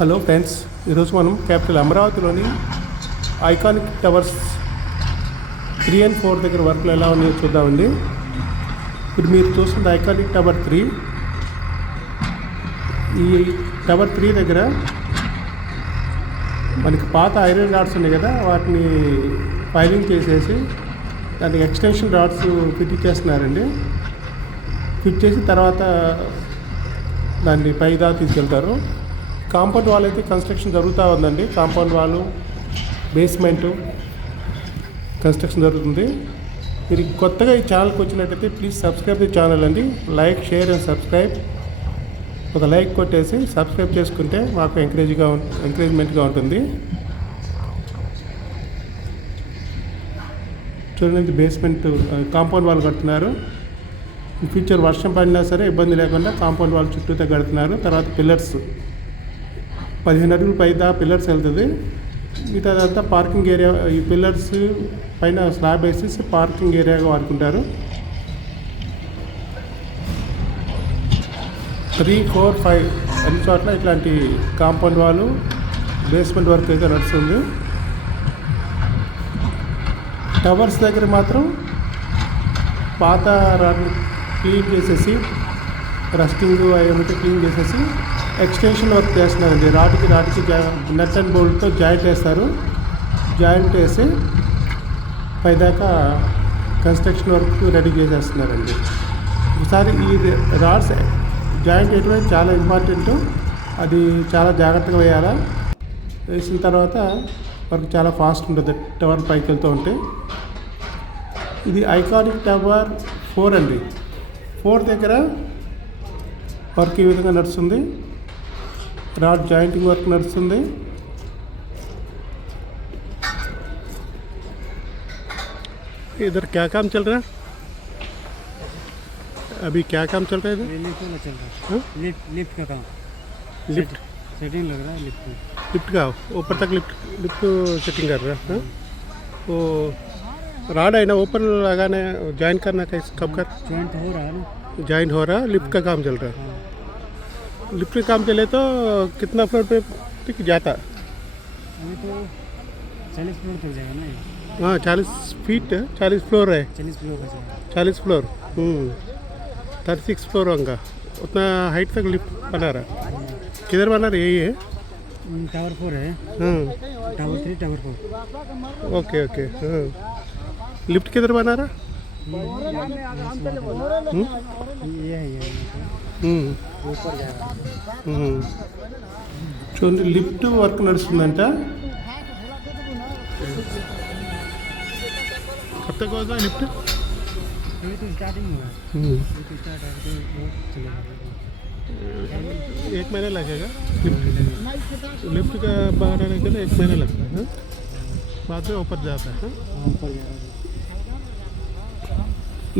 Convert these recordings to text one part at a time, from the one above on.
Hello friends, ఈరోజు మనం capital అమరావతిలోని ఐకానిక్ టవర్స్ 3 and 4 దగ్గర వర్క్లు ఎలా ఉన్నాయో చూద్దామండి. ఇప్పుడు మీరు చూస్తున్న ఐకానిక్ టవర్ 3. ఈ టవర్ 3 దగ్గర మనకి పాత ఐరన్ రాడ్స్ ఉన్నాయి కదా, వాటిని ఫైలింగ్ చేసేసి దానికి ఎక్స్టెన్షన్ రాడ్స్ ఫిట్ చేస్తున్నారండి. ఫిట్ చేసి తర్వాత దాన్ని పైదా తీసుకెళ్తారు. కాంపౌండ్ వాల్ అయితే కన్స్ట్రక్షన్ జరుగుతూ ఉందండి. కాంపౌండ్ వాల్, బేస్మెంట్ కన్స్ట్రక్షన్ జరుగుతుంది. మీరు కొత్తగా ఈ ఛానల్కి వచ్చినట్టయితే ప్లీజ్ సబ్స్క్రైబ్ ది ఛానల్ అండి. Like, share and subscribe. ఒక లైక్ కొట్టేసి సబ్స్క్రైబ్ చేసుకుంటే మాకు ఎంకరేజ్మెంట్గా ఉంటుంది. చూడండి, బేస్మెంట్ కాంపౌండ్ వాల్ కడుతున్నారు. ఫ్యూచర్ వర్షం పడినా సరే ఇబ్బంది లేకుండా కాంపౌండ్ వాల్ చుట్టూతో కడుతున్నారు. తర్వాత పిల్లర్స్ 15 అడుగులు పైదా పిల్లర్స్ వెళ్తుంది. మిగతాదంతా పార్కింగ్ ఏరియా. ఈ పిల్లర్స్ పైన స్లాబ్ వేసేసి పార్కింగ్ ఏరియాగా వాడుకుంటారు. 3, 4, 5 అన్ని చోట్ల ఇట్లాంటి కాంపౌండ్ వాళ్ళు బేస్మెంట్ వర్క్ అయితే నడుస్తుంది. టవర్స్ దగ్గర మాత్రం పాత రాడ్ని క్లీన్ చేసేసి, రస్టింగ్ అయ్యేమంటే క్లీన్ చేసేసి ఎక్స్టెన్షన్ వర్క్ చేస్తున్నారండి. రాడ్కి నట్ అండ్ బోల్ట్తో జాయింట్ వేస్తారు. జాయింట్ వేసి పైదాకా కన్స్ట్రక్షన్ వర్క్ రెడీ చేసేస్తున్నారండి. ఒకసారి ఈ రాడ్స్ జాయింట్ వేయటం చాలా ఇంపార్టెంట్. అది చాలా జాగ్రత్తగా వేయాలా. వేసిన తర్వాత వర్క్ చాలా ఫాస్ట్ ఉంటుంది టవర్ పైకి వెళ్తూ ఉంటే. ఇది ఐకానిక్ టవర్ 4 అండి. 4 దగ్గర వర్క్ ఈ విధంగా నడుస్తుంది. राड जॉइंटिंग वर्क नడుస్తుంది. इधर क्या काम चल रहा है? अभी क्या काम चल रहा है? लिफ्ट का काम. लिफ्ट सेटिंग लग रहा है. लिफ्ट का ऊपर तक लिफ्ट सेटिंग कर रहा है. वो राड है ना, ऊपर लगाने जॉइन करना कब कर जॉइंट हो रहा है ना. जॉइंट हो रहा है. लिफ्ट का काम चल रहा है. लिफ्ट का काम चले तो कितना फ्लोर पे तक जाता? अभी तो 40 फ्लोर तक जाएगा ना. हाँ, 40 फीट 40 फ्लोर है. 40 फ्लोर का जाएगा. 40 फ्लोर 36 फ्लोर होगा. उतना हाइट तक लिफ्ट बना रहा. किधर बना रहा? यही है टावर 4 है. Tower 3, tower 4. Okay okay. Lift किधर बना रहा? ये చూడండి, లిఫ్ట్ వర్క్ నడుస్తుందంట. कब तक होगा लिफ्ट? अभी तो स्टार्टिंग हुआ है. तो स्टार्ट है तो बहुत चलेगा. 1 महीना लगेगा. लिफ्ट का बनाने के लिए 1 महीना लगता है. बाद में ऊपर जाता है. ऊपर जाएगा.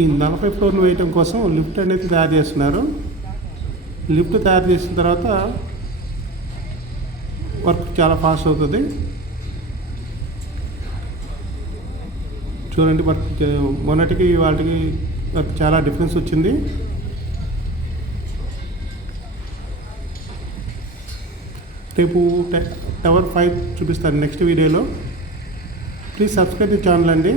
ఈ 40 ఫ్లోర్లు వేయటం కోసం లిఫ్ట్ అనేది తయారు చేస్తున్నారు. లిఫ్ట్ తయారు చేసిన తర్వాత వర్క్ చాలా ఫాస్ట్ అవుతుంది. చూడండి, వర్క్ మొన్నటికి వాటికి వర్క్ చాలా డిఫరెన్స్ వచ్చింది. రేపు టవర్ 5 చూపిస్తాను నెక్స్ట్ వీడియోలో. ప్లీజ్ సబ్స్క్రైబ్ ది ఛానల్ అండి.